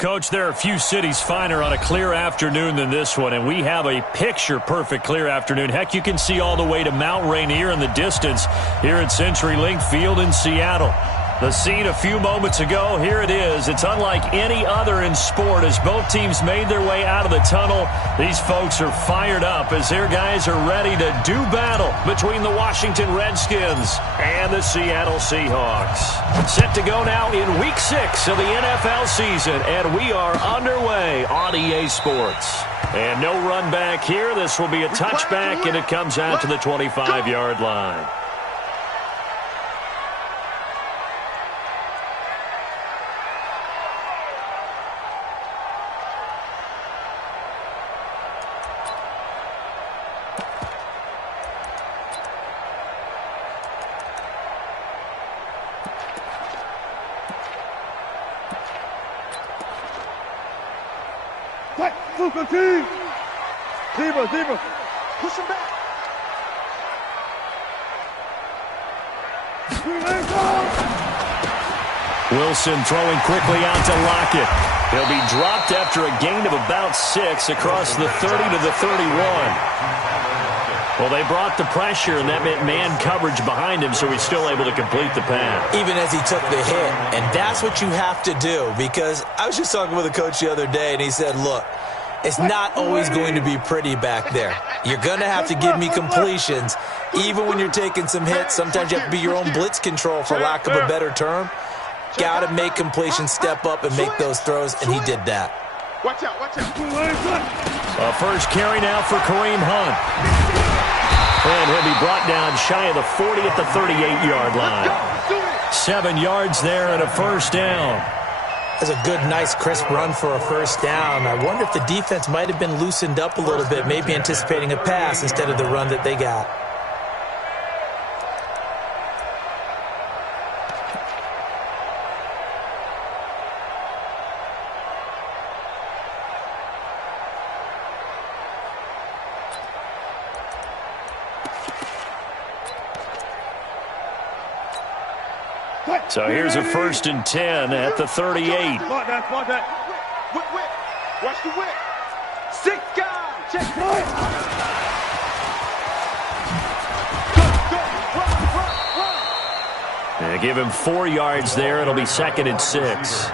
Coach, there are a few cities finer on a clear afternoon than this one, and we have a picture-perfect clear afternoon. Heck, you can see all the way to Mount Rainier in the distance here at CenturyLink Field in Seattle. The scene a few moments ago, here it is. It's unlike any other in sport as both teams made their way out of the tunnel. These folks are fired up as their guys are ready to do battle between the Washington Redskins and the Seattle Seahawks. Set to go now in Week 6 of the NFL season, and we are underway on EA Sports. And no run back here. This will be a touchback, and it comes out to the 25-yard line. Zebra. Push him back. Wilson throwing quickly out to Lockett. He'll be dropped after a gain of about 6 across the 30 to the 31. Well, they brought the pressure, and that meant man coverage behind him, so he's still able to complete the pass. Even as he took the hit, and that's what you have to do, because I was just talking with a coach the other day, and he said, look, it's not always going to be pretty back there. You're going to have to give me completions. Even when you're taking some hits, sometimes you have to be your own blitz control, for lack of a better term. Got to make completions, step up, and make those throws, and he did that. Watch out. A first carry now for Kareem Hunt. And he'll be brought down shy of the 40 at the 38-yard line. 7 yards there and a first down. That's a good, nice, crisp run for a first down. I wonder if the defense might have been loosened up a little bit, maybe anticipating a pass instead of the run that they got. So here's a 1st and 10 at the 38. Watch that. Whip. Watch the whip. 6 guys. Check point. Run. Give him 4 yards there. It'll be 2nd and 6.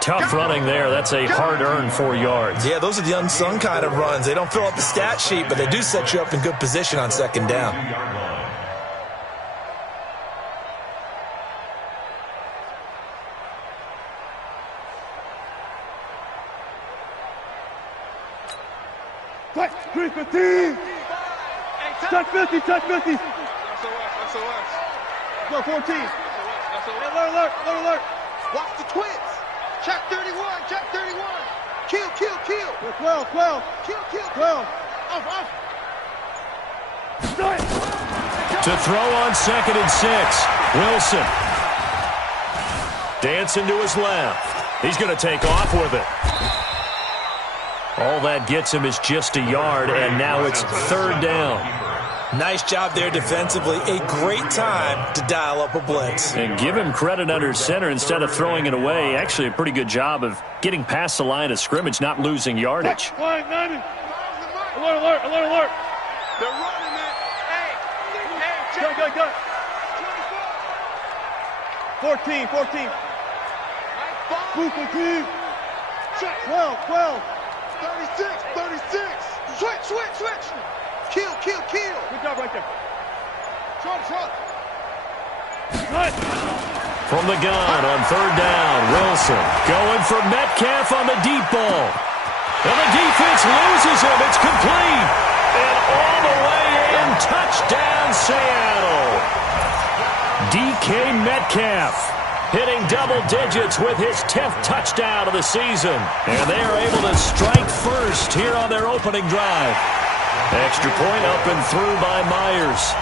Tough running there. That's a hard-earned 4 yards. Yeah, those are the unsung kind of runs. They don't fill up the stat sheet, but they do set you up in good position on 2nd down. Touch 50. That's SOS. Go 14. Alert. Watch the twins. Check 31. Kill. 12. Kill. Off. To throw on 2nd and 6. Wilson. Dancing to his left. He's going to take off with it. All that gets him is just a yard, and now it's 3rd down. Nice job there defensively. A great time to dial up a blitz. And give him credit under center instead of throwing it away. Actually, a pretty good job of getting past the line of scrimmage, not losing yardage. Alert. They're running it. Hey, check. Go. 14. 12. 36. Switch. Kill. Good job right there. Trot. From the gun on 3rd down, Wilson going for Metcalf on the deep ball. And the defense loses him. It's complete. And all the way in, touchdown Seattle. DK Metcalf hitting double digits with his 10th touchdown of the season. And they are able to strike first here on their opening drive. Extra point up and through by Myers.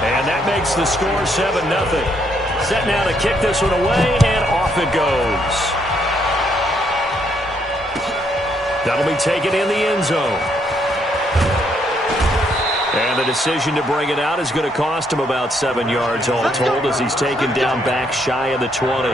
And that makes the score 7-0. Set now to kick this one away, and off it goes. That'll be taken in the end zone. And the decision to bring it out is going to cost him about 7 yards all told as he's taken down back shy of the 20.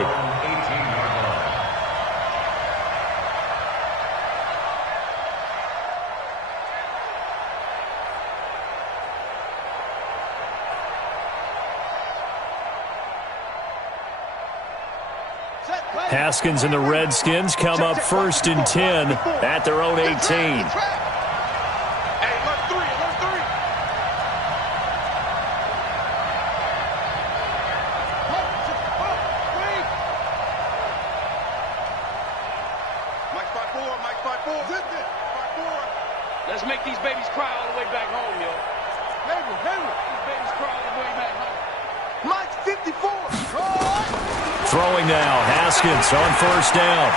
Haskins and the Redskins come up 1st and 10 at their own 18. Hey, alert three, alert three. Mike 5-4, Mike 5-4. Zip it. 5-4. Let's make these babies cry all the way back home, yo. These Babies cry all the way back home. Mike 54. Throwing now, Haskins on 1st down.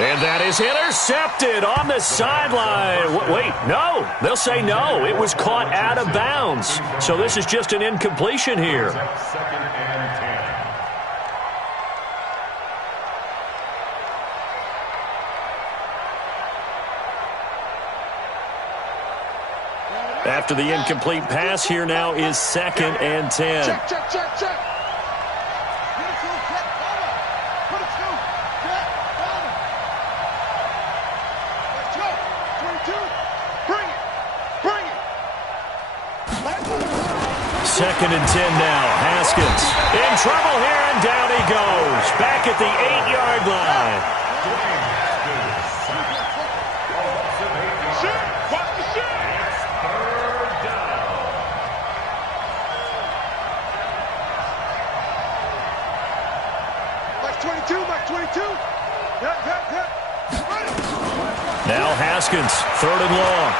And that is intercepted on the sideline. Wait, no. They'll say no. It was caught out of bounds. So this is just an incompletion here. After the incomplete pass, here now is 2nd and 10. Check, check, check, check. Let's go. 22. Bring it. Bring it. 2nd and 10 now. Haskins in trouble here, and down he goes. Back at the 8-yard line. Watch the shit. Mike 22, Mike 22. Now Haskins, 3rd and long.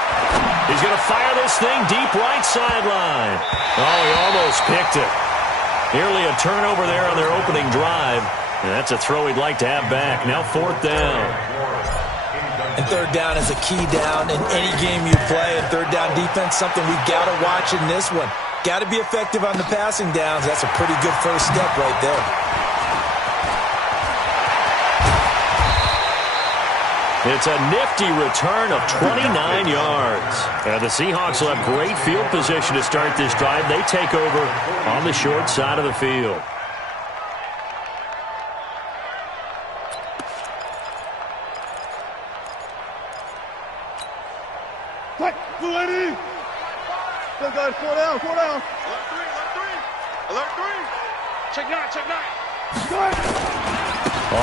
He's going to fire this thing deep right sideline. Oh, he almost picked it. Nearly a turnover there on their opening drive. And that's a throw he'd like to have back. Now 4th down. And 3rd down is a key down in any game you play. And 3rd down defense, something we got to watch in this one. Got to be effective on the passing downs. That's a pretty good first step right there. It's a nifty return of 29 yards. The Seahawks will have great field position to start this drive. They take over on the short side of the field. Alert 3, alert 3. Alert 3. Check 9, check 9.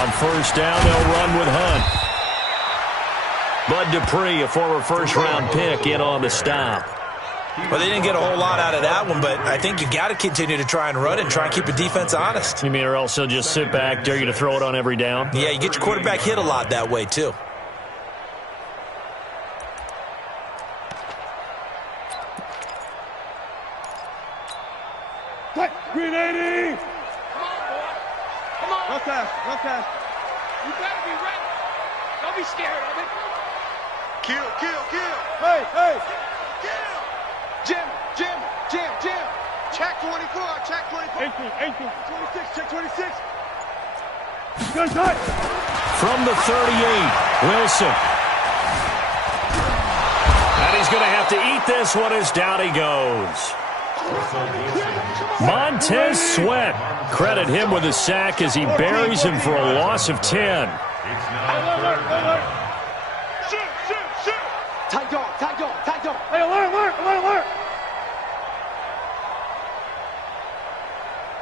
On 1st down, they'll run with Hunt. Bud Dupree, a former first-round pick, in on the stop. Well, they didn't get a whole lot out of that one, but I think you got to continue to try and run and try and keep the defense honest. You mean, or else they'll just sit back, dare you to throw it on every down? Yeah, you get your quarterback hit a lot that way, too. Green 80. Come on, boy. Come on. No pass, no pass. You better be ready. Don't be scared of it. Kill, kill, kill. Hey, hey. Kill. Jim, Jim, Jim, Jim. Check 24, check 24. 18, 26, check 26. Good shot. From the 38, Wilson. And he's going to have to eat this one as down he goes. Montez Sweat. Credit him with a sack as he buries him for a loss of 10. Shoot, shoot, shoot. Tight dog, tight dog, tight dog. Hey, alert.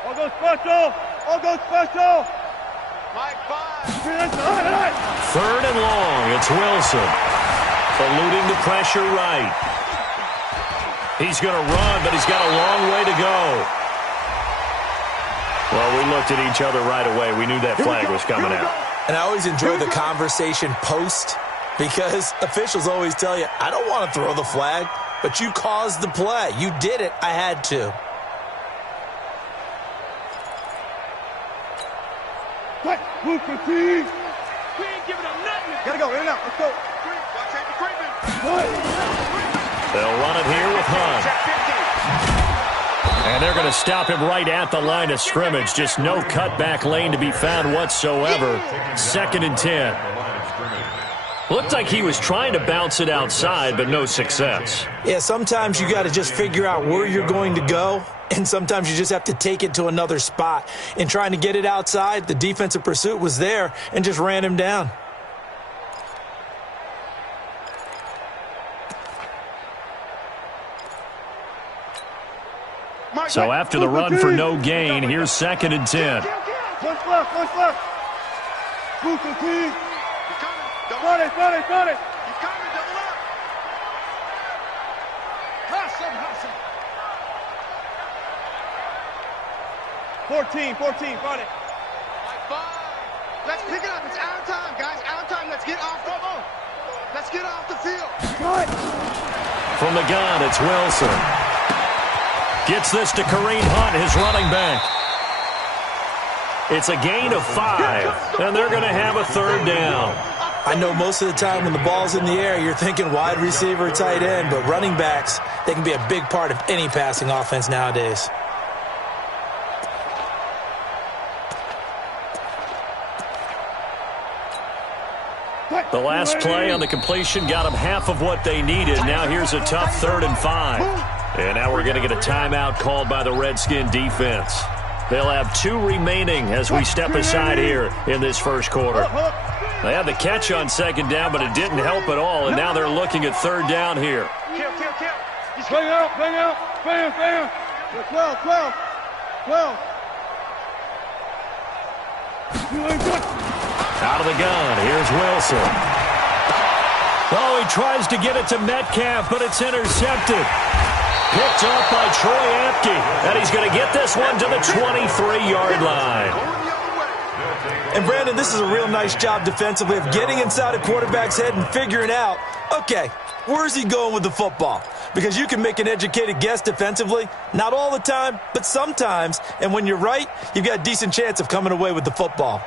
All go special. Mike 5. 3rd and long. It's Wilson. Eluding the pressure right. He's going to run, but he's got a long way to go. Well, we looked at each other right away. We knew that flag was coming out. And I always enjoy the conversation post because officials always tell you, I don't want to throw the flag, but you caused the play. You did it. I had to. Move for T. We ain't giving up nothing. Gotta go, in and out. Let's go. Watch out the Freeman. They'll run it here with Hunt. And they're going to stop him right at the line of scrimmage. Just no cutback lane to be found whatsoever. 2nd and 10. Looked like he was trying to bounce it outside, but no success. Yeah, sometimes you got to just figure out where you're going to go, and sometimes you just have to take it to another spot. In trying to get it outside, the defensive pursuit was there and just ran him down. So after the run for no gain, here's 2nd and 10. Push left, push left. Move to team. Run it. He's coming, double up. Hustle. 14, run it. Let's pick it up. It's out of time, guys. Out of time. Let's get off the field. From the gun, it's Wilson. Gets this to Kareem Hunt, his running back. It's a gain of 5, and they're going to have a 3rd down. I know most of the time when the ball's in the air, you're thinking wide receiver, tight end, but running backs, they can be a big part of any passing offense nowadays. The last play on the completion got them half of what they needed. Now here's a tough 3rd and 5. And now we're going to get a timeout called by the Redskin defense. They'll have 2 remaining as we step aside here in this first quarter. They had the catch on 2nd down, but it didn't help at all. And now they're looking at 3rd down here. Kill. Bang out. Bam. 12. Out of the gun, here's Wilson. Oh, he tries to get it to Metcalf, but it's intercepted. Picked up by Troy Apke, and he's going to get this one to the 23-yard line. And, Brandon, this is a real nice job defensively of getting inside a quarterback's head and figuring out, okay, where's he going with the football? Because you can make an educated guess defensively, not all the time, but sometimes. And when you're right, you've got a decent chance of coming away with the football.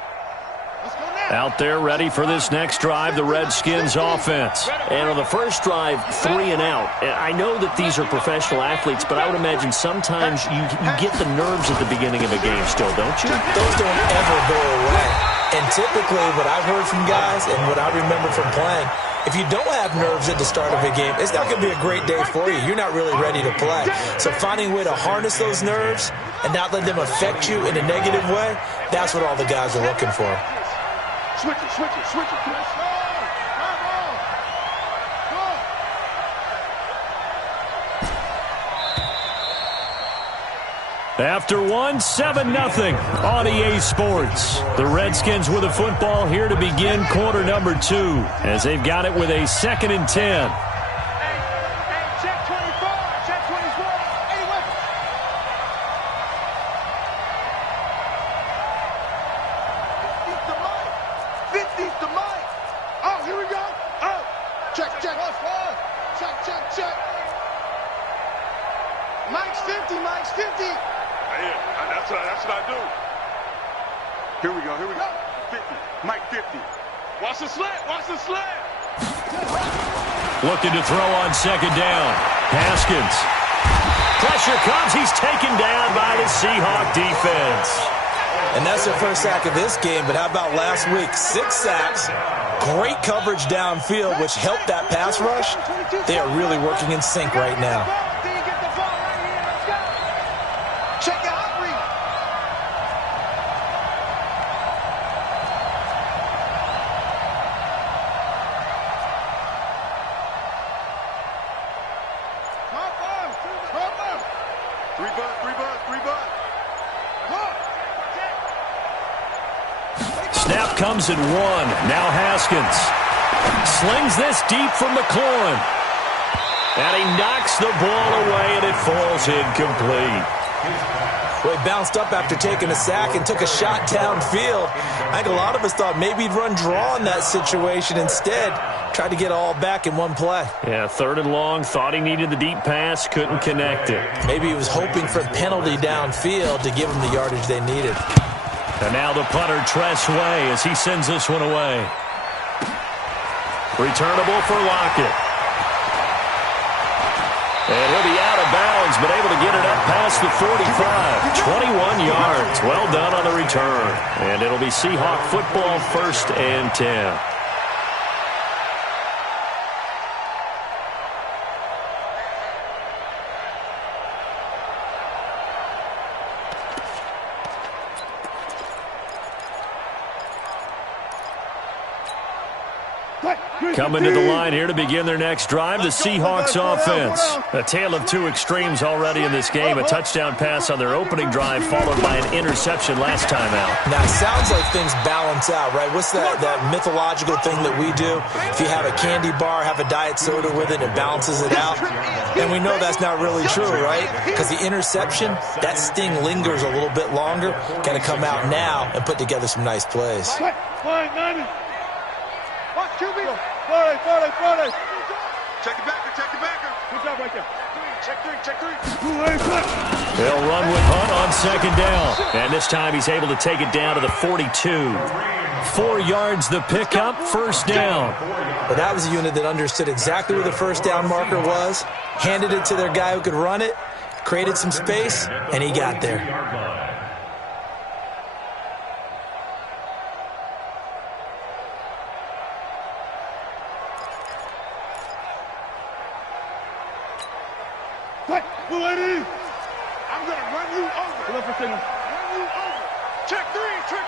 Out there ready for this next drive, the Redskins offense. And on the first drive, 3 and out. I know that these are professional athletes, but I would imagine sometimes you get the nerves at the beginning of a game still, don't you? Those don't ever go away. And typically what I've heard from guys and what I remember from playing, if you don't have nerves at the start of a game, it's not going to be a great day for you. You're not really ready to play. So finding a way to harness those nerves and not let them affect you in a negative way, that's what all the guys are looking for. Switch it. After 7-0 on EA Sports. The Redskins with the football here to begin quarter number 2 as they've got it with a 2nd and 10. Check 24. Anyway. 50's the mic. Oh, here we go. Oh, check. Check. Mike's 50. Yeah, that's what I do. Here we go. 50. Mike 50. Watch the slant. Looking to throw on 2nd down. Haskins. Pressure comes. He's taken down by the Seahawk defense. And that's their first sack of this game, but how about last week? 6 sacks, great coverage downfield, which helped that pass rush. They are really working in sync right now. Check out Henry. Three butt. Snap comes at 1. Now Haskins slings this deep from McLaurin. And he knocks the ball away, and it falls incomplete. Well, he bounced up after taking a sack and took a shot downfield. I think a lot of us thought maybe he'd run draw in that situation. Instead, tried to get it all back in one play. Yeah, 3rd and long, thought he needed the deep pass, couldn't connect it. Maybe he was hoping for a penalty downfield to give him the yardage they needed. And now the punter, Tress Way, as he sends this one away. Returnable for Lockett. And he'll be out of bounds, but able to get it up past the 45. 21 yards. Well done on the return. And it'll be Seahawk football, 1st and 10. Coming to the line here to begin their next drive, the Seahawks offense. A tale of two extremes already in this game. A touchdown pass on their opening drive followed by an interception last time out. Now, it sounds like things balance out, right? What's that mythological thing that we do? If you have a candy bar, have a diet soda with it, it balances it out. And we know that's not really true, right? Because the interception, that sting lingers a little bit longer. Got to come out now and put together some nice plays. Fine, 90. Watch QB. 40. Check it back. Good job right there. Check three. They'll run with Hunt on second down. And this time he's able to take it down to the 42. 4 yards the pickup, first down. But that was a unit that understood exactly where the first down marker was, handed it to their guy who could run it, created some space, and he got there. I'm going to run you over. Run you over. Check three. Check.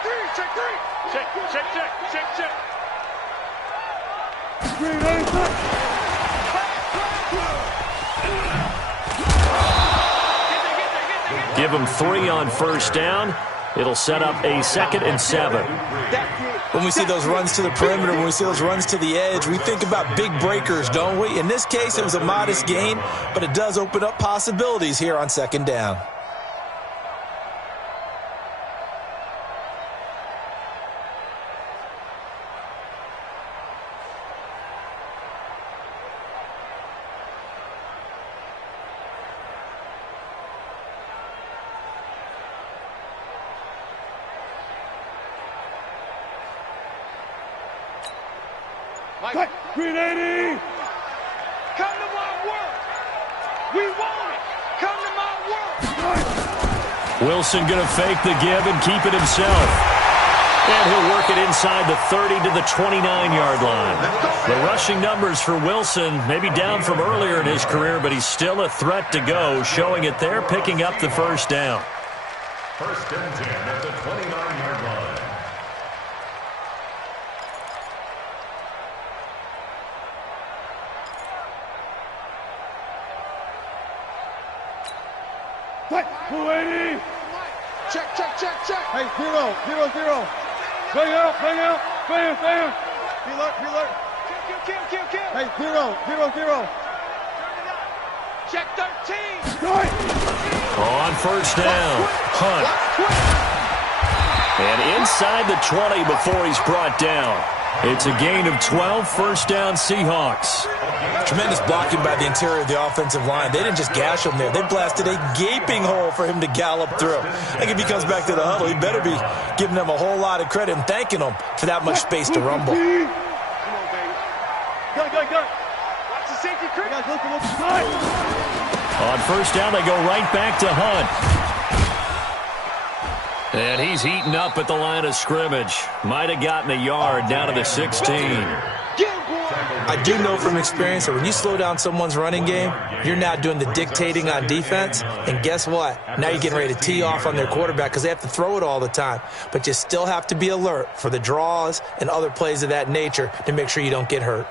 Give him 3 on first down. It'll set up a 2nd and 7. When we see those runs to the perimeter, when we see those runs to the edge, we think about big breakers, don't we? In this case, it was a modest gain, but it does open up possibilities here on second down. Green 80! Come to my work! We want it! Come to my work! Wilson going to fake the give and keep it himself. And he'll work it inside the 30 to the 29-yard line. The rushing numbers for Wilson, maybe down from earlier in his career, but he's still a threat to go, showing it there, picking up the first down. First and 10 at the 29-yard line. $280. Check. Hey, 0. Bang out. Healer. Kill. Hey, 0. Check 13. On first down, Hunt. And inside the 20 before he's brought down. It's a gain of 12, first down Seahawks. Tremendous blocking by the interior of the offensive line. They didn't just gash him there. They blasted a gaping hole for him to gallop through. I think if he comes back to the huddle, he better be giving them a whole lot of credit and thanking them for that much space to rumble. Come on, baby. Go. Watch the safety, Chris. On first down, they go right back to Hunt. And he's heating up at the line of scrimmage. Might have gotten a yard down to the 16. I do know from experience that when you slow down someone's running game, you're now doing the dictating on defense. And guess what? Now you're getting ready to tee off on their quarterback because they have to throw it all the time. But you still have to be alert for the draws and other plays of that nature to make sure you don't get hurt.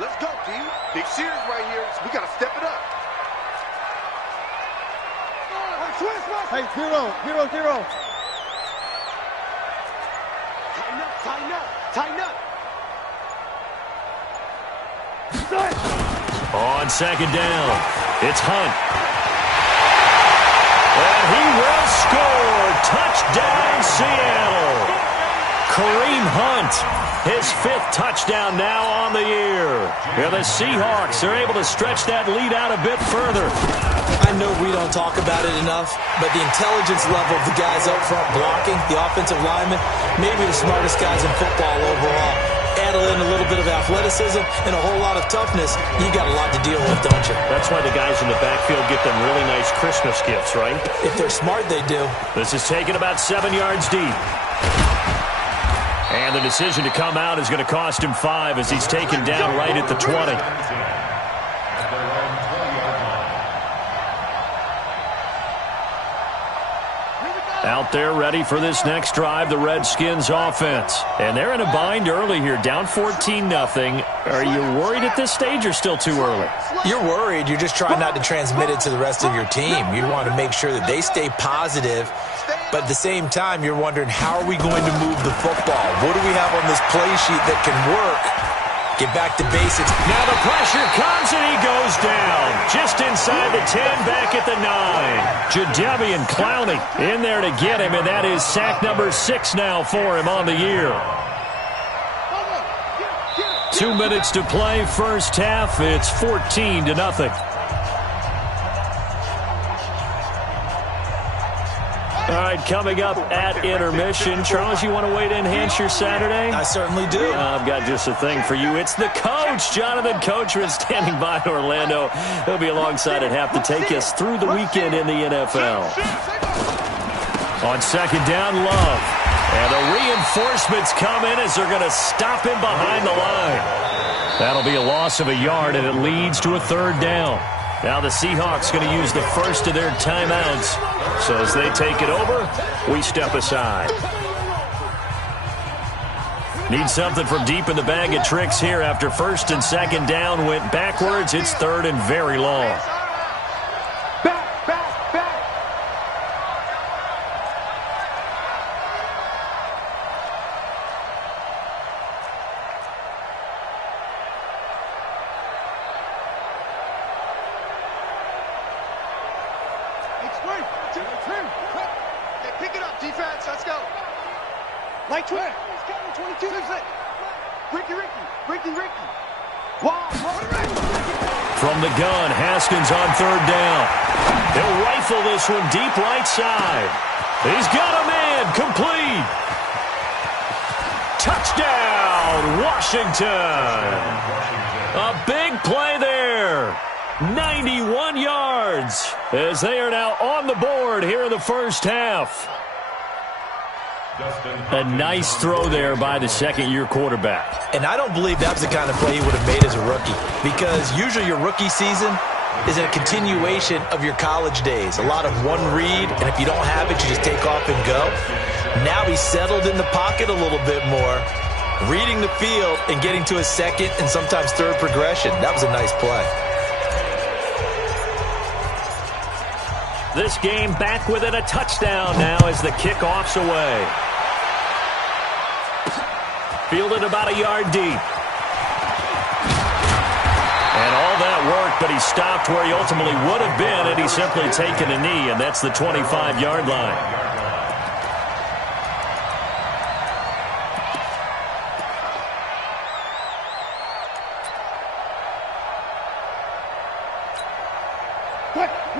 Let's go, team. Big series right here. So we got to step it up. Hey, 0. Tighten up. On second down, it's Hunt. And he will score. Touchdown, Seattle. Kareem Hunt, his 5th touchdown now on the year. Yeah, the Seahawks are able to stretch that lead out a bit further. I know we don't talk about it enough, but the intelligence level of the guys up front blocking, the offensive linemen, maybe the smartest guys in football overall. Add in a little bit of athleticism and a whole lot of toughness, you got a lot to deal with, don't you? That's why the guys in the backfield get them really nice Christmas gifts, right? If they're smart, they do. This is taken about 7 yards deep. And the decision to come out is going to cost him 5 as he's taken down right at the 20. Out there ready for this next drive, the Redskins offense. And they're in a bind early here, down 14-0. Are you worried at this stage or still too early? You're worried. You're just trying not to transmit it to the rest of your team. You want to make sure that they stay positive. But at the same time, you're wondering, how are we going to move the football? What do we have on this play sheet that can work? Get back to basics. Now the pressure comes and he goes down. Just inside the 10, back at the 9. Jadeveon Clowney in there to get him, and that is sack number 6 now for him on the year. 2 minutes to play, first half. It's 14-0. All right, coming up at intermission. Charles, you want to wait to enhance your Saturday? I certainly do. I've got just a thing for you. It's the coach, Jonathan Coachman, standing by in Orlando. He'll be alongside at half to take us through the weekend in the NFL. On second down, Love. And the reinforcements come in as they're going to stop him behind the line. That'll be a loss of a yard, and it leads to a third down. Now the Seahawks going to use the first of their timeouts. So as they take it over, we step aside. Need something from deep in the bag of tricks here after first and second down went backwards. It's third and very long. Pick it up, defense. Let's go. Like 20. 22. Ricky. Wow. From the gun, Haskins on third down. He'll rifle this one deep right side. He's got a man. Complete. Touchdown, Washington. A big play there. 91 yards as they are now on the board here in the first half. A nice throw there by the second-year quarterback. And I don't believe that was the kind of play he would have made as a rookie, because usually your rookie season is a continuation of your college days. A lot of one read, and if you don't have it, you just take off and go. Now he's settled in the pocket a little bit more, reading the field and getting to a second and sometimes third progression. That was a nice play. This game back within a touchdown now as the kickoff's away. Fielded about a yard deep. And all that work, but he stopped where he ultimately would have been had he simply taken a knee, and that's the 25-yard line.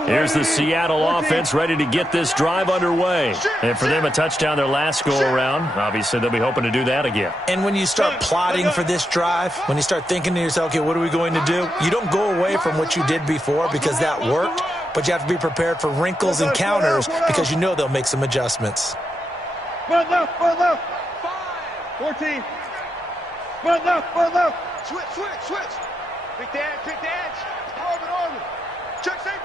Here's the Seattle offense ready to get this drive underway. And for them, a touchdown their last go-around. Obviously, they'll be hoping to do that again. And when you start plotting for this drive, when you start thinking to yourself, okay, what are we going to do? You don't go away from what you did before because that worked, but you have to be prepared for wrinkles and counters because you know they'll make some adjustments. One left. 14. One left. Switch. Pick the edge. Orbit. Check safety.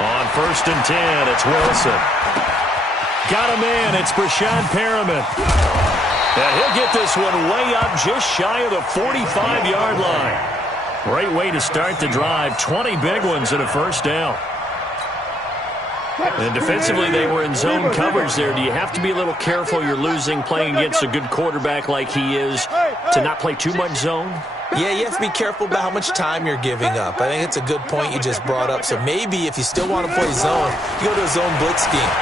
On first and 10, it's Wilson. Got a man, it's Brashad Perriman. And he'll get this one way up just shy of the 45-yard line. Great way to start the drive. 20 big ones and a first down. And defensively, they were in zone coverage there. Do you have to be a little careful you're losing playing against a good quarterback like he is to not play too much zone? Yeah, you have to be careful about how much time you're giving up. I think it's a good point you just brought up. So maybe if you still want to play zone, you go to a zone blitz scheme.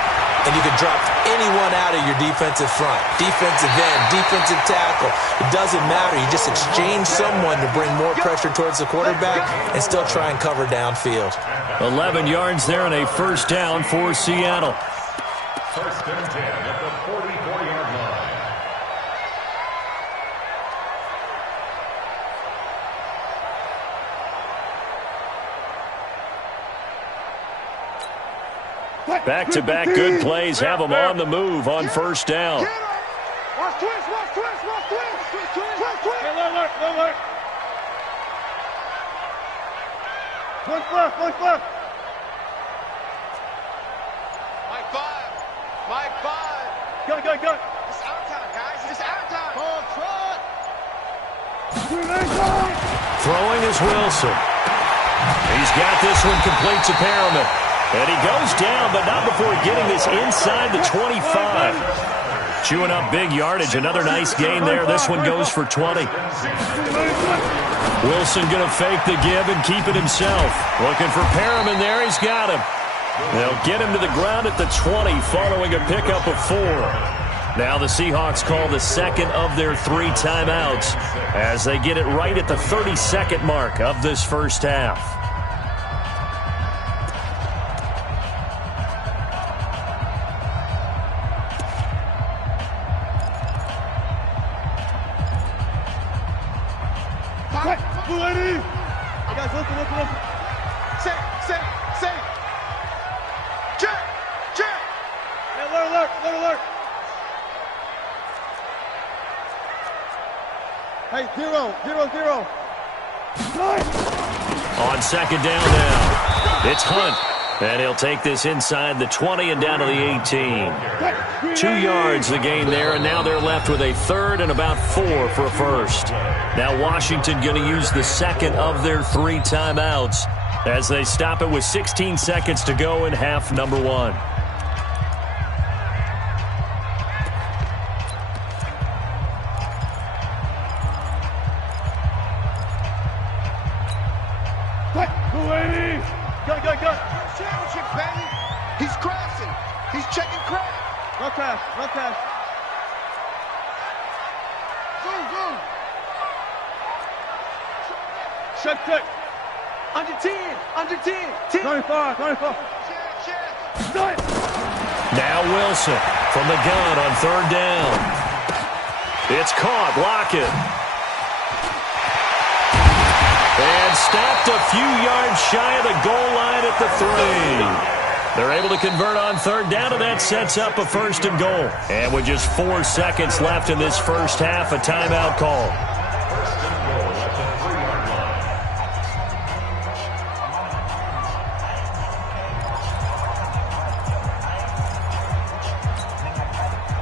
And you can drop anyone out of your defensive front. Defensive end, defensive tackle. It doesn't matter. You just exchange someone to bring more pressure towards the quarterback and still try and cover downfield. 11 yards there and a first down for Seattle. First and 10 at the 44-yard line. Back-to-back good plays have them on the move on first down. Watch twist. Look. Look left. Mike 5. Mike 5. Go. It's our time, guys. It's our time. Ball trot. Throwing is Wilson. He's got this one complete to Perriman. And he goes down, but not before getting this inside the 25. Chewing up big yardage. Another nice gain there. This one goes for 20. Wilson going to fake the give and keep it himself. Looking for Perriman there. He's got him. They'll get him to the ground at the 20 following a pickup of 4. Now the Seahawks call the second of their 3 timeouts as they get it right at the 30-second mark of this first half. Listen. Say. Check. Alert. Hey, 0. On second down now, it's Hunt. And he'll take this inside the 20 and down to the 18. 2 yards the gain there, and now they're left with a third and about 4 for a first. Now Washington going to use the second of their 3 timeouts as they stop it with 16 seconds to go in half number 1. Go. Championship, baby. He's crashing. He's checking crash. No cash. Zoom. Check. Under 10. 25. Check. Now Wilson from the gun on third down. It's caught. Lockett. And stopped a few yards shy of the goal line at the 3. They're able to convert on third down, and that sets up a first and goal. And with just 4 seconds left in this first half, a timeout call.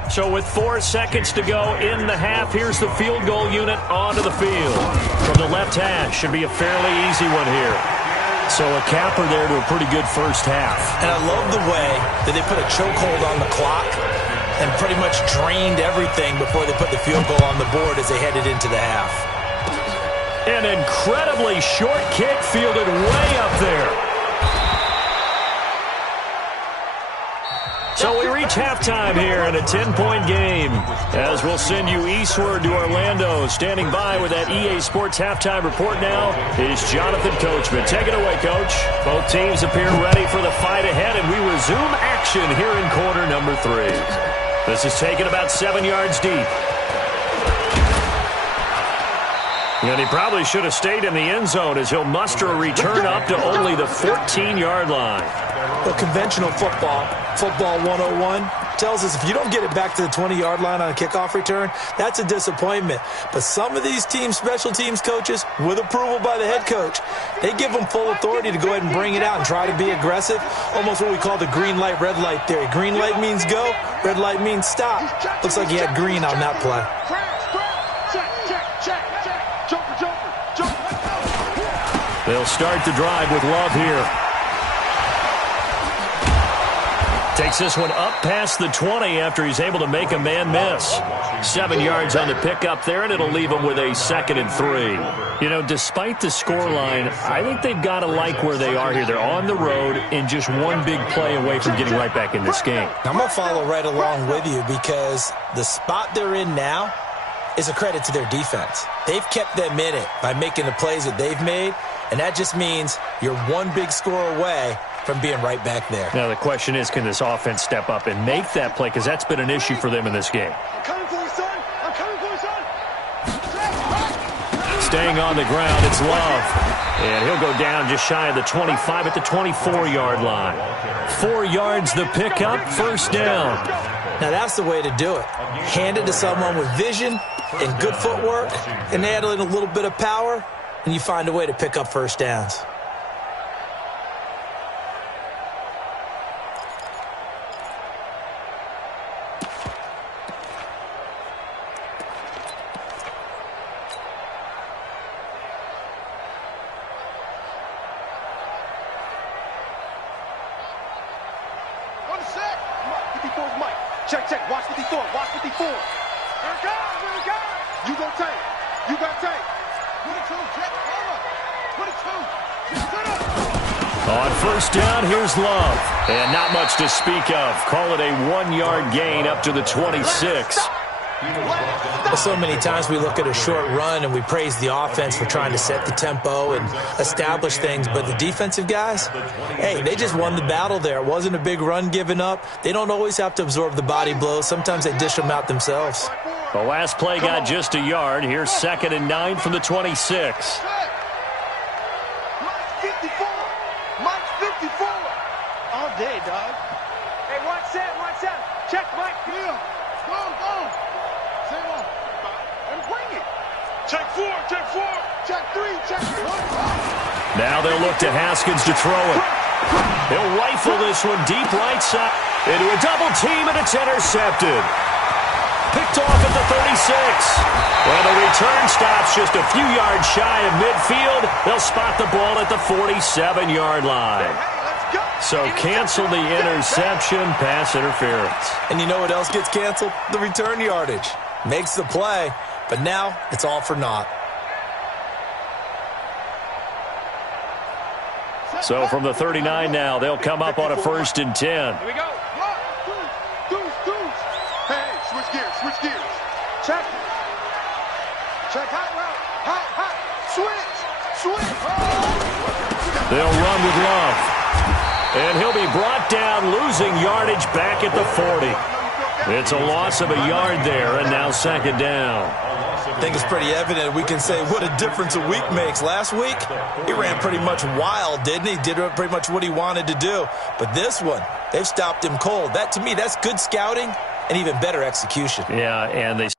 So with 4 seconds to go in the half, here's the field goal unit onto the field. From the left hash, should be a fairly easy one here. So a capper there to a pretty good first half. And I love the way that they put a chokehold on the clock and pretty much drained everything before they put the field goal on the board as they headed into the half. An incredibly short kick fielded way up there. So we reach halftime here in a 10-point game as we'll send you eastward to Orlando. Standing by with that EA Sports halftime report now is Jonathan Coachman. Take it away, Coach. Both teams appear ready for the fight ahead, and we resume action here in quarter number 3. This is taken about 7 yards deep. And he probably should have stayed in the end zone as he'll muster a return up to only the 14-yard line. Well, conventional football 101, tells us if you don't get it back to the 20-yard line on a kickoff return, that's a disappointment. But some of these teams, special teams coaches, with approval by the head coach, they give them full authority to go ahead and bring it out and try to be aggressive, almost what we call the green light, red light theory. Green light means go, red light means stop. Looks like he had green on that play. They'll start the drive with Love here. Takes this one up past the 20 after he's able to make a man miss. 7 yards on the pickup there, and it'll leave him with a 2nd and 3. You know, despite the scoreline, I think they've got to like where they are here. They're on the road and just one big play away from getting right back in this game. I'm going to follow right along with you because the spot they're in now is a credit to their defense. They've kept them in it by making the plays that they've made, and that just means you're one big score away from being right back there. Now the question is, can this offense step up and make that play? Because that's been an issue for them in this game. I'm coming for you, son. I'm coming for you, son. Staying on the ground, it's Love. And he'll go down just shy of the 25 at the 24-yard line. 4 yards the pickup, first down. Now that's the way to do it. Hand it to someone with vision and good footwork and add in a little bit of power, and you find a way to pick up first downs. 54 is Mike. Check, check. Watch 54. Watch 54. Here it goes. Here it goes. You go tank. You got tank. 22. Check. Hold up. 22. Put up. On first down, here's Love. And not much to speak of. Call it a 1-yard gain up to the 26. So many times we look at a short run and we praise the offense for trying to set the tempo and establish things, but the defensive guys, hey, they just won the battle there. It wasn't a big run given up. They don't always have to absorb the body blows. Sometimes they dish them out themselves. The last play got just a yard. Here's 2nd and 9 from the 26. Mike's 54. Mike's 54. All day, dog. Hey, watch that, watch that. Check, Mike. Yeah. Go, go. Same one. And bring it. Check 4, check 4. Check 3, check 4. Now they'll look to Haskins to throw it. He'll rifle this one deep right side into a double team, and it's intercepted. Picked off at the 36. Well, the return stops just a few yards shy of midfield. They'll spot the ball at the 47-yard line. So cancel the interception, pass interference. And you know what else gets canceled? The return yardage. Makes the play, but now it's all for naught. So from the 39 now, they'll come up on a 1st and 10. Here we go. Hey, switch gears, switch gears. Check. Check hot route. Hot, hot. Switch. Switch. They'll run with Love. And he'll be brought down, losing yardage back at the 40. It's a loss of a yard there, and now 2nd down. I think it's pretty evident. We can say what a difference a week makes. Last week, he ran pretty much wild, didn't he? Did pretty much what he wanted to do. But this one, they've stopped him cold. That, to me, that's good scouting and even better execution. Yeah, and they...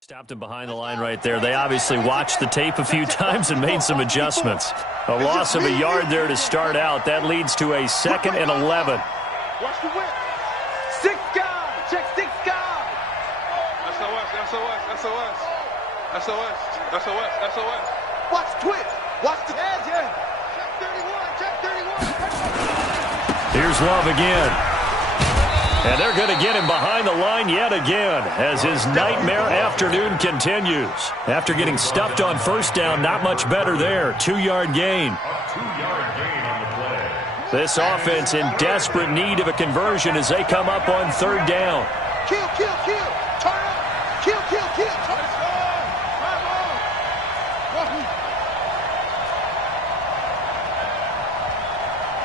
Stopped him behind the line right there. They obviously watched the tape a few times and made some adjustments. A loss of a yard there to start out. That leads to a 2nd and 11. Watch the whip. 6 guys. Check 6 guys. SOS, SOS, SOS. SOS, SOS, SOS. Watch twitch. Watch the edge. Check 31. Check 31. Here's Love again. And they're going to get him behind the line yet again as his nightmare afternoon continues. After getting stuffed on first down, not much better there. 2-yard gain. A 2-yard gain on the play. This offense in desperate need of a conversion as they come up on 3rd down. Kill, kill, kill. Turn up. Kill, kill, kill. Turn up.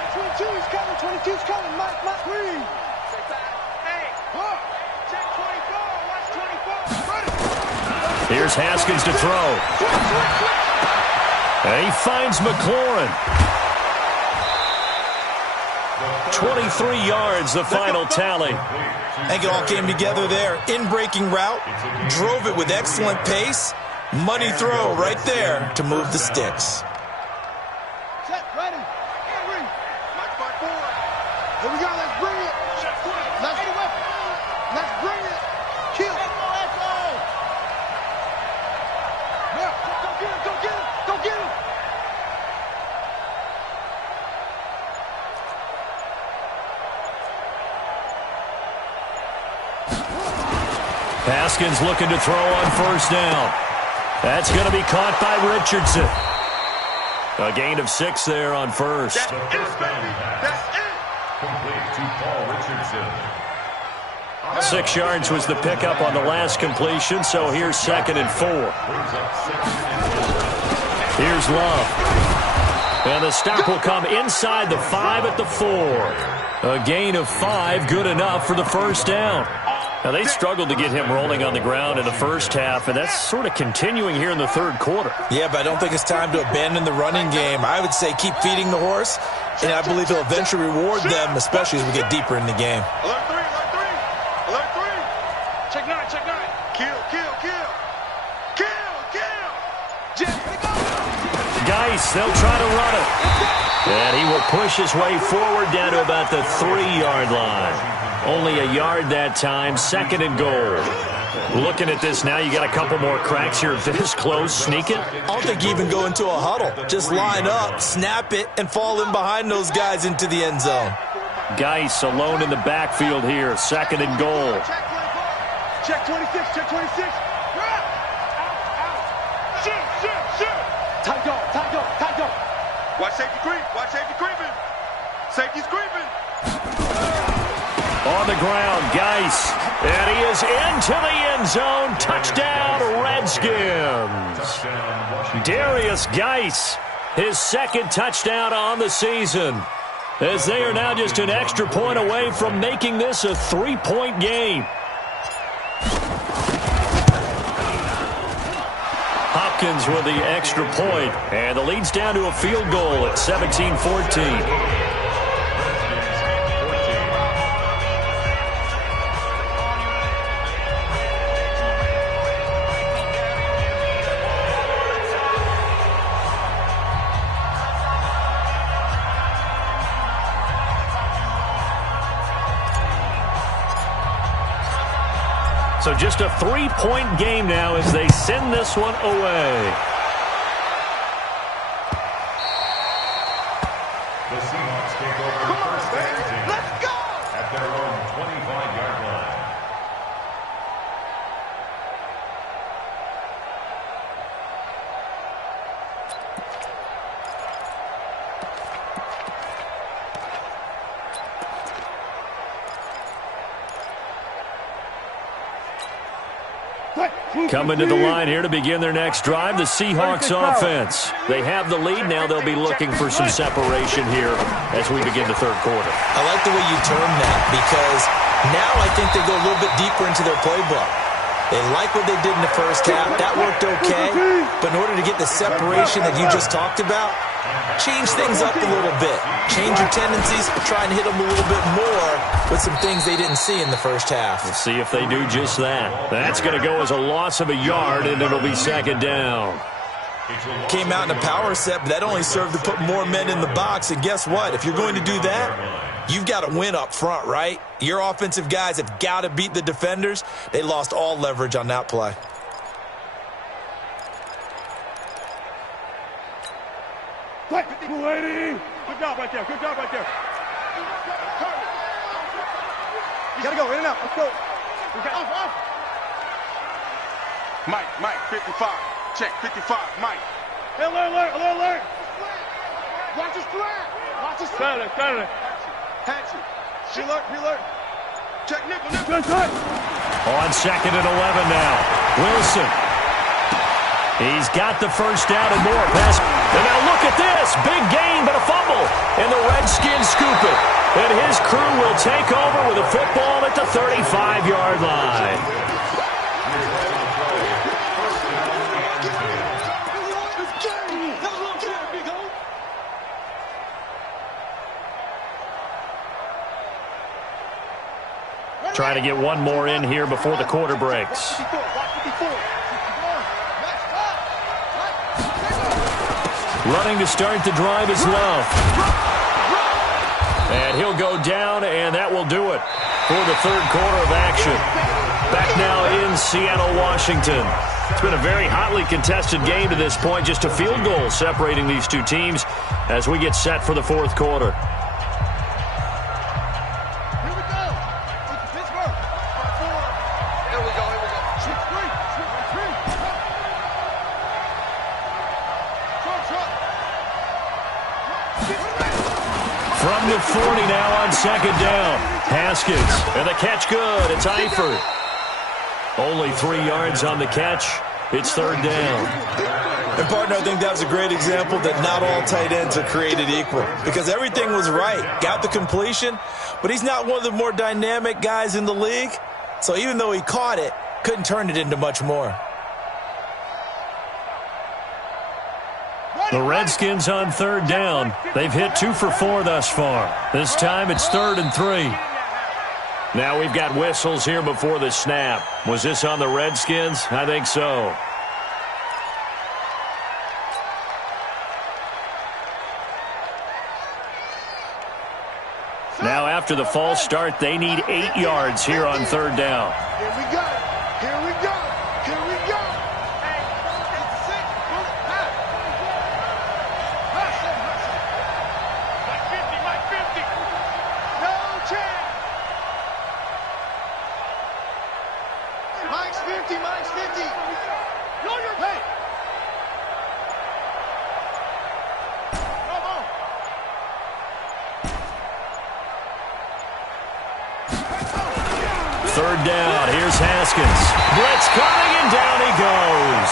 22's coming. 22's coming. Mike, please. Here's Haskins to throw. And he finds McLaurin. 23 yards, the final tally. I think it all came together there. In-breaking route, drove it with excellent pace. Money throw right there to move the sticks. Set, ready. Mike 5-4. Here we go. Let's bring it. Let's bring it. Kill. Go get him. Haskins looking to throw on first down. That's going to be caught by Richardson. A gain of 6 there on first. The first down pass. Complete to Paul Richardson. 6 yards was the pickup on the last completion, so here's 2nd and 4. Here's Love. And the stop will come inside the 5 at the 4. A gain of 5, good enough for the first down. Now, they struggled to get him rolling on the ground in the first half, and that's sort of continuing here in the 3rd quarter. Yeah, but I don't think it's time to abandon the running game. I would say keep feeding the horse, and I believe he'll eventually reward them, especially as we get deeper in the game. Alert 3, alert 3. Alert 3. Check 9, check 9. Kill, kill, kill. Kill, kill. Jim, here we go. Guys this. They'll try to run it. And he will push his way forward down to about the 3-yard line. Only a yard that time, 2nd and goal. Looking at this now, you got a couple more cracks here this close. Sneak it? I don't think you even go into a huddle. Just line up, snap it, and fall in behind those guys into the end zone. Geis alone in the backfield here, 2nd and goal. Check 26, check 26. Shoot. Tight go. Watch safety creeping. Safety's creeping. On the ground, Geis. And he is into the end zone. Touchdown, Redskins. Darius Geis, his 2nd touchdown on the season, as they are now just an extra point away from making this a 3-point game. Hopkins with the extra point, and the lead's down to a field goal at 17-14. So just a 3-point game now as they send this one away. The Seahawks take over first and 10. Let's go! At their own 25-yard line. Coming to the line here to begin their next drive, the Seahawks offense. They have the lead. Now they'll be looking for some separation here as we begin the 3rd quarter. I like the way you term that, because now I think they go a little bit deeper into their playbook. They like what they did in the first half. That worked okay. But in order to get the separation that you just talked about, change things up a little bit. Change your tendencies, try and hit them a little bit more with some things they didn't see in the first half. We'll see if they do just that. That's going to go as a loss of a yard, and it'll be 2nd down. Came out in a power set, but that only served to put more men in the box. And guess what? If you're going to do that, you've got to win up front, right? Your offensive guys have got to beat the defenders. They lost all leverage on that play. Good job right there. You gotta go in and out. Let's go. Off. Mike, 55. Check 55, Mike. Alert. Watch his flat. Hatchet. He alert. Check nickel. On 2nd and 11 now. Wilson. He's got the first down and more. Pass. And now look at this. Big gain, but a fumble. And the Redskins scoop it. And his crew will take over with a football at the 35-yard line. Trying to get one more in here before the quarter breaks. Running to start the drive is Love. And he'll go down, and that will do it for the 3rd quarter of action. Back now in Seattle, Washington. It's been a very hotly contested game to this point. Just a field goal separating these two teams as we get set for the 4th quarter. From the 40 now on 2nd down. Haskins, and the catch good. It's Eifert. Only 3 yards on the catch. It's 3rd down. And, partner, I think that was a great example that not all tight ends are created equal, because everything was right. Got the completion, but he's not one of the more dynamic guys in the league. So even though he caught it, couldn't turn it into much more. The Redskins on 3rd down. They've hit 2 for 4 thus far. This time it's 3rd and 3. Now we've got whistles here before the snap. Was this on the Redskins? I think so. after the false start. They need 8 yards here on third down. Here we go. Here we go. Here we go. Hey, it's 6. Mike 50, Mike 50. No chance. Mike's 50. Mike's 50. No, you're Hey. Come on. Third down. Here's Haskins. Blitz coming, and down he goes.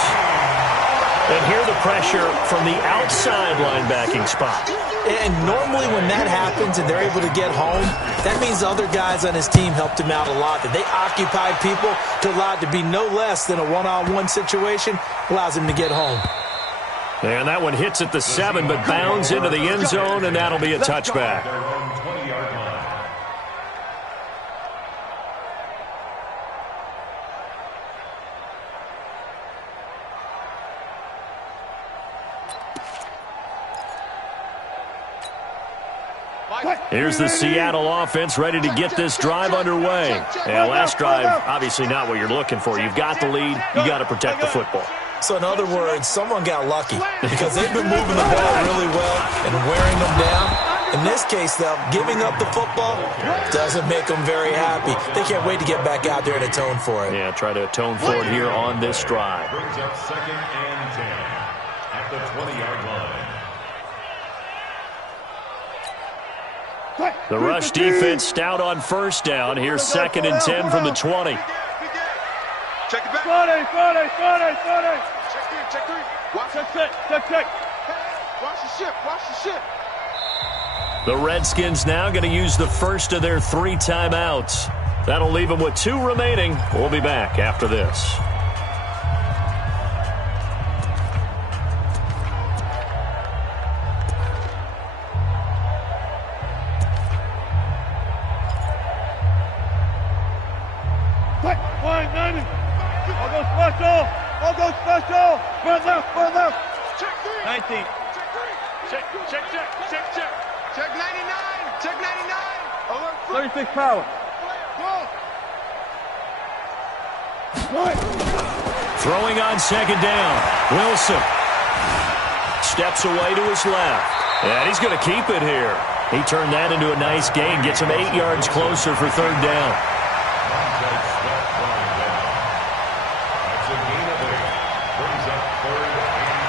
And here the pressure from the outside linebacking spot. And normally when that happens and they're able to get home, that means the other guys on his team helped him out a lot. That they occupied people to allow it to be no less than a one-on-one situation, allows him to get home. And that one hits at the 7, but bounds into the end zone, and that'll be a touchback. Their own 20-yard line. Here's the Seattle offense ready to get this drive underway. And last drive, obviously not what you're looking for. You've got the lead. You got to protect the football. So in other words, someone got lucky because they've been moving the ball really well and wearing them down. In this case, though, giving up the football doesn't make them very happy. They can't wait to get back out there and atone for it. Yeah, try to atone for it here on this drive. Brings up 2nd and 10 at the 20-yard line. The rush defense stout on first down. Here's 2nd and 10 from the 20. Check it back. 40. Check 3. Check 3. Watch Check. Watch the ship. Watch the ship. The Redskins now going to use the first of their 3 timeouts. That'll leave them with 2 remaining. We'll be back after this. I'll go special. Front left. Check 3. 19. Check 99. Check 99. Alert. 36 power. Throwing on 2nd down. Wilson steps away to his left. And he's going to keep it here. He turned that into a nice gain. Gets him 8 yards closer for 3rd down. That's a gain of 8. Brings up 3rd and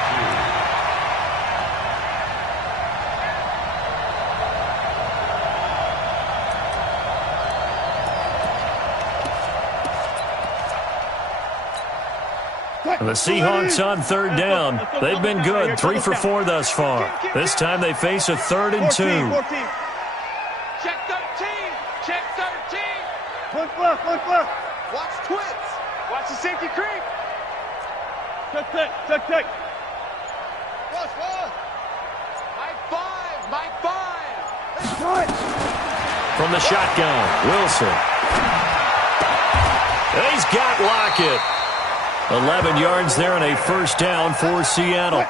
2. And the Seahawks on 3rd down. They've been good. 3 for 4 thus far. This time they face a 3rd and 2. 14. Check 13. Check 13. Look left. Watch twits. Watch the safety creep. Check. Watch 5. Mike 5. From the shotgun, Wilson. He's got Lockett. 11 yards there and a first down for Seattle.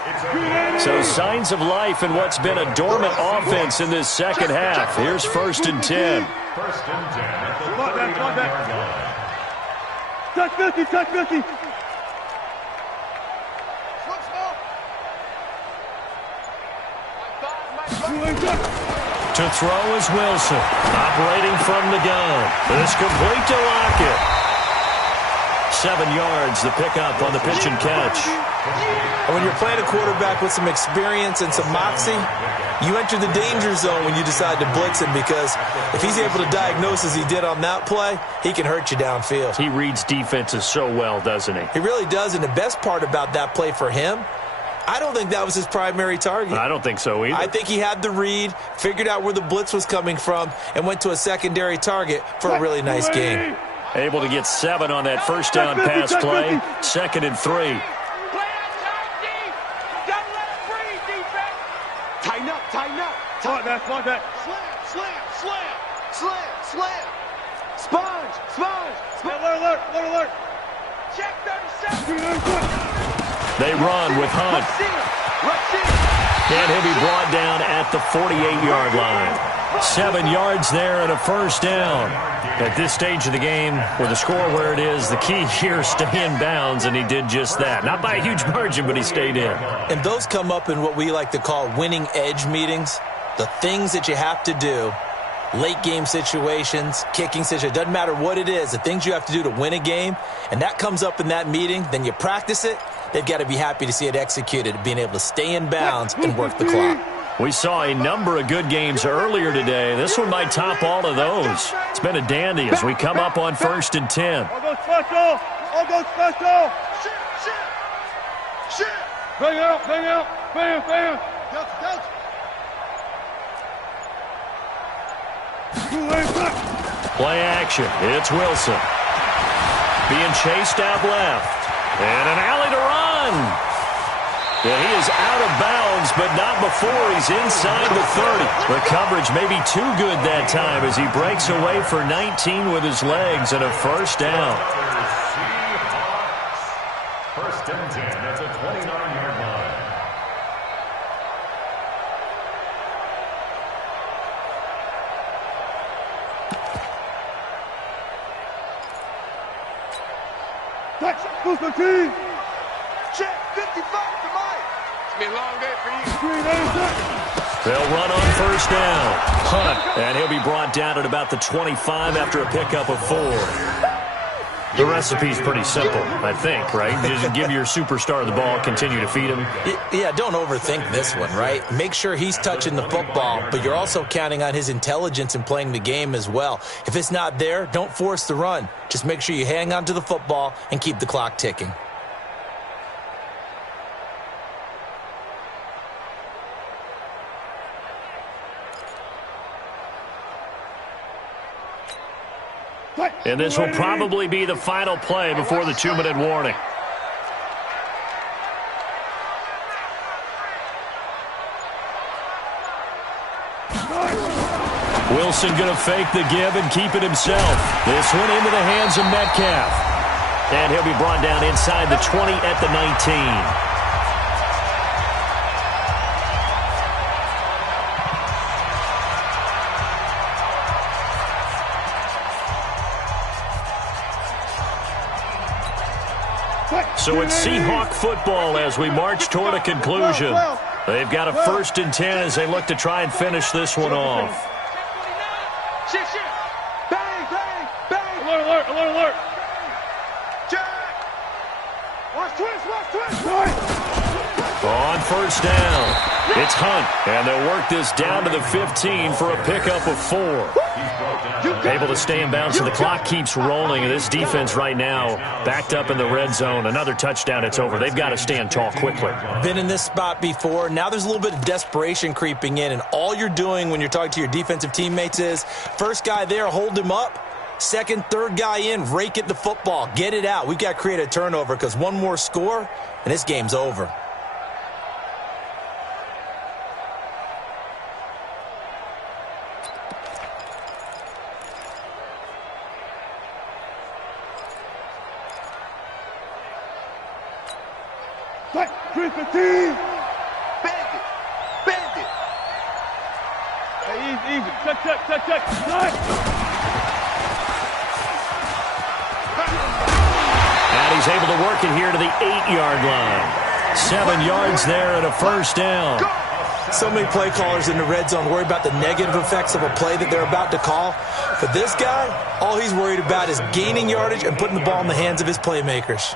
So signs of life in what's been a dormant offense in this second half. Here's 1st and 10. 1st and 10 at the 39-yard line. Check 50. To throw is Wilson, operating from the gun. This complete to Lockett. 7 yards, the pickup on the pitch and catch. And when you're playing a quarterback with some experience and some moxie, you enter the danger zone when you decide to blitz him, because if he's able to diagnose as he did on that play, he can hurt you downfield. He reads defenses so well, doesn't he? He really does, and the best part about that play for him, I don't think that was his primary target. I don't think so either. I think he had the read, figured out where the blitz was coming from, and went to a secondary target for a really nice gain. Able to get 7 on that first down pass play. 2nd and 3. Tighten up. Smart that. Slam. Sponge. Alert. Check 37. They run with Hunt. And he'll be brought down at the 48-yard line. 7 yards there and a first down. At this stage of the game, with the score where it is, the key here, stay in bounds, and he did just that. Not by a huge margin, but he stayed in. And those come up in what we like to call winning edge meetings. The things that you have to do, late game situations, kicking situations, doesn't matter what it is, the things you have to do to win a game, and that comes up in that meeting, then you practice it, they've got to be happy to see it executed, being able to stay in bounds and work the clock. We saw a number of good games earlier today. This one might top all of those. It's been a dandy as we come up on 1st and 10. All go special! All go special! Shit! Bang out! Bam! Play action. It's Wilson. Being chased out left. And an alley to run. Yeah, he is out of bounds, but not before he's inside the 30. The coverage may be too good that time as he breaks away for 19 with his legs and a first down. First and 10 at the 29-yard line. Who's the team? Check 55 to Mike. It's been a long day for you. They'll run on first down. Hunt, and he'll be brought down at about the 25 after a pickup of 4. The recipe's pretty simple, I think, right? You just give your superstar the ball, continue to feed him. Yeah, don't overthink this one, right? Make sure he's touching the football, but you're also counting on his intelligence in playing the game as well. If it's not there, don't force the run. Just make sure you hang on to the football and keep the clock ticking. And this will probably be the final play before the 2-minute warning. Wilson going to fake the give and keep it himself. This one into the hands of Metcalf. And he'll be brought down inside the 20 at the 19. So it's Seahawk football as we march toward a conclusion. They've got a 1st and 10 as they look to try and finish this one off. Shit! Bang! Alert! Check! Watch twist! On first down, it's Hunt, and they'll work this down to the 15 for a pickup of 4. Able to stay in bounds, so the clock keeps rolling. And this defense right now backed up in the red zone. Another touchdown, it's over. They've got to stand tall quickly. Been in this spot before. Now there's a little bit of desperation creeping in, and all you're doing when you're talking to your defensive teammates is first guy there, hold him up. Second, third guy in, rake at the football. Get it out. We've got to create a turnover because one more score, and this game's over. Bend it. Hey, easy. Check. And he's able to work it here to the 8-yard line. 7 yards there and a first down. So many play callers in the red zone worry about the negative effects of a play that they're about to call. But this guy, all he's worried about is gaining yardage and putting the ball in the hands of his playmakers.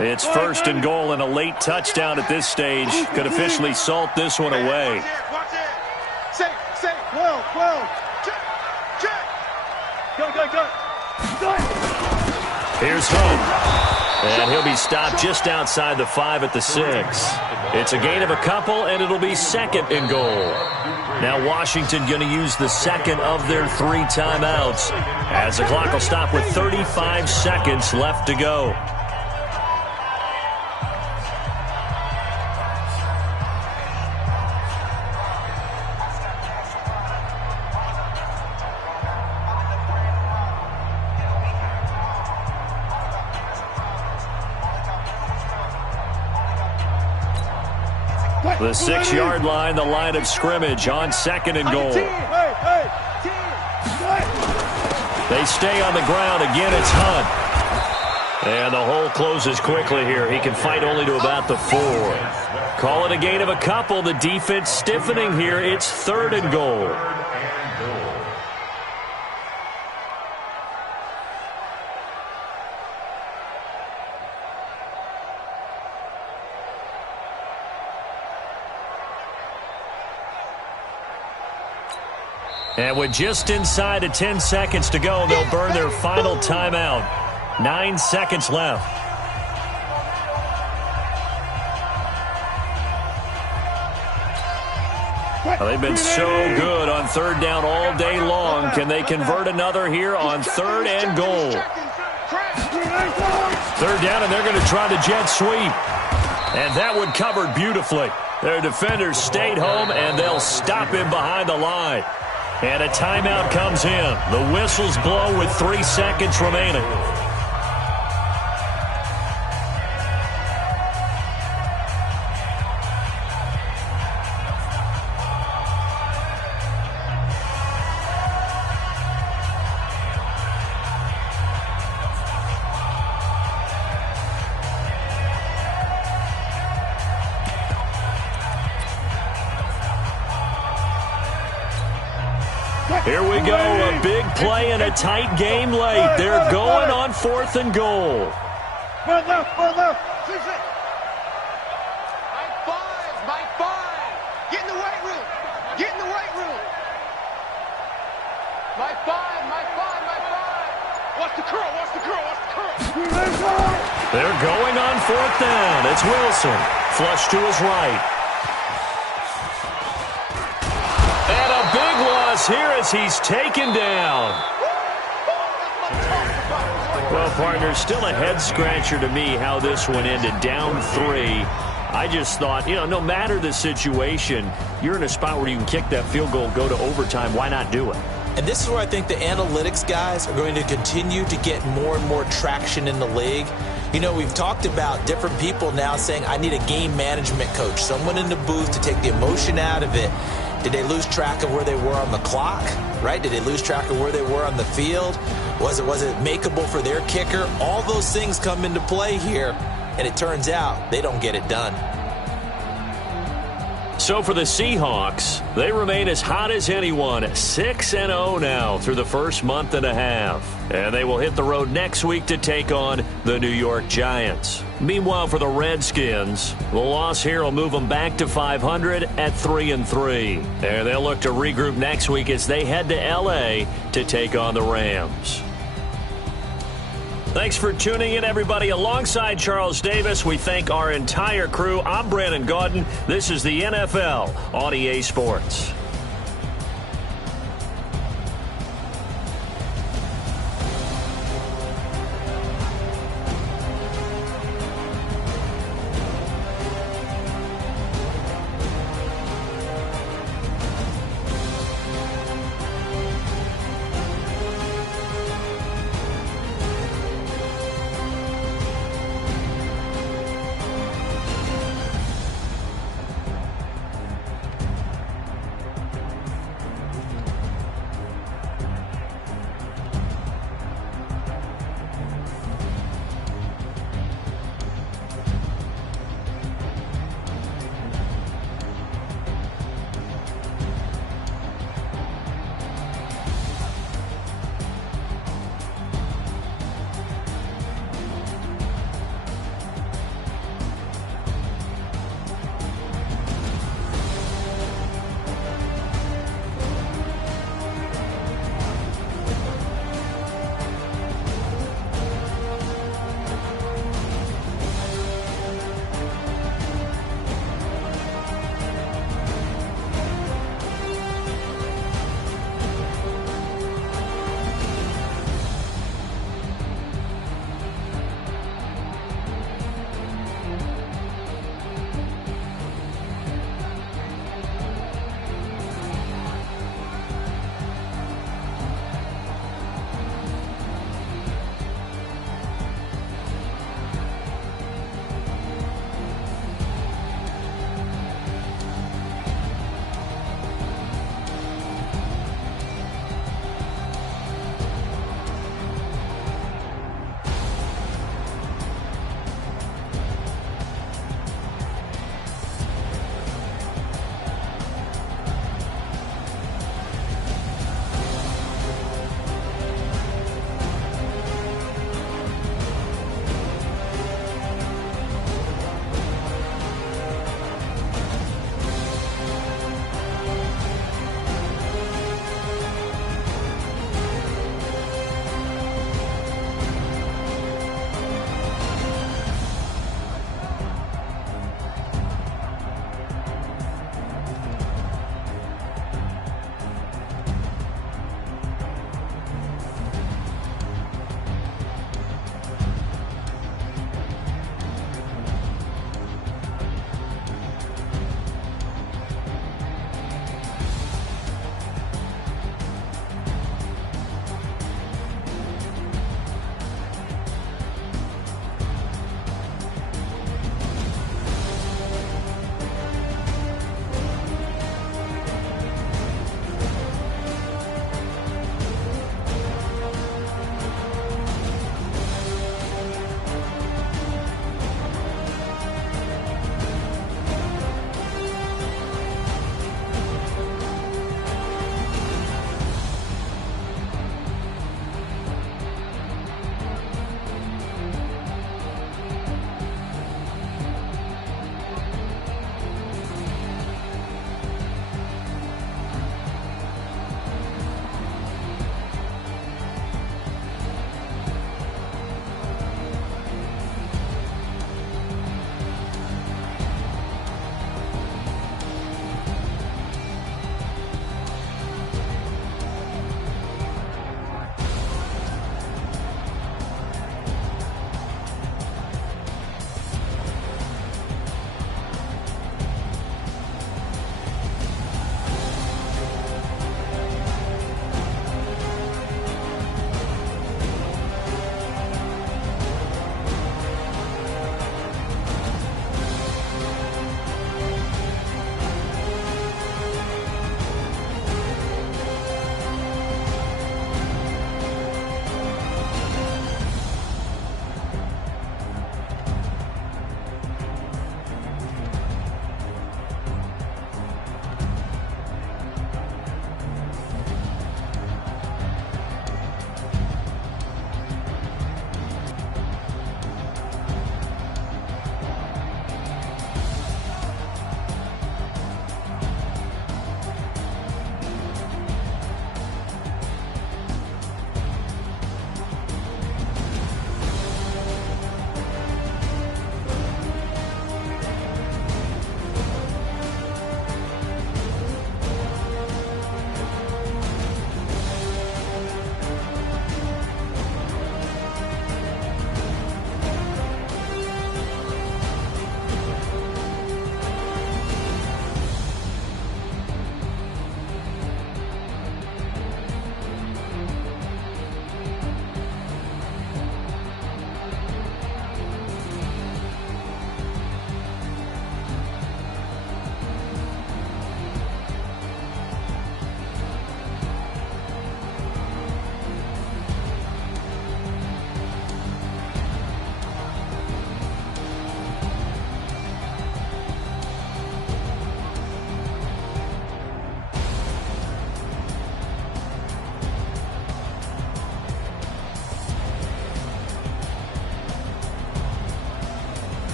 It's 1st and goal, and a late touchdown at this stage could officially salt this one away. Watch it. Safe. 12. Check. Go. Here's Hunt, and he'll be stopped just outside the 5 at the 6. It's a gain of a couple, and it'll be 2nd and goal. Now Washington going to use the 2nd of their 3 timeouts as the clock will stop with 35 seconds left to go. The 6-yard line, the line of scrimmage on 2nd and goal. They stay on the ground. Again, it's Hunt. And the hole closes quickly here. He can fight only to about the 4. Call it a gain of a couple. The defense stiffening here. It's 3rd and goal. And with just inside of 10 seconds to go, they'll burn their final timeout. 9 seconds left. Well, they've been so good on 3rd down all day long. Can they convert another here on 3rd and goal? 3rd down, and they're going to try the jet sweep. And that one covered beautifully. Their defenders stayed home, and they'll stop him behind the line. And a timeout comes in. The whistles blow with 3 seconds remaining. Here we go, a big play and a tight game late. They're going on 4th and goal. Run left, run left. My five. Get in the weight room. Get in the weight room. My five. Watch the curl, watch the curl, watch the curl. They're going on 4th down. It's Wilson. Flush to his right. And a big loss here as he's taken down. Well, partner, still a head-scratcher to me how this one ended. Down 3. I just thought, no matter the situation, you're in a spot where you can kick that field goal, go to overtime. Why not do it? And this is where I think the analytics guys are going to continue to get more and more traction in the league. We've talked about different people now saying, I need a game management coach, someone in the booth to take the emotion out of it. Did they lose track of where they were on the clock, right? Did they lose track of where they were on the field? Was it makeable for their kicker? All those things come into play here, and it turns out they don't get it done. So for the Seahawks, they remain as hot as anyone, 6-0 now through the first month and a half. And they will hit the road next week to take on the New York Giants. Meanwhile, for the Redskins, the loss here will move them back to 500 at 3-3. And they'll look to regroup next week as they head to L.A. to take on the Rams. Thanks for tuning in, everybody. Alongside Charles Davis, we thank our entire crew. I'm Brandon Gaudin. This is the NFL on EA Sports.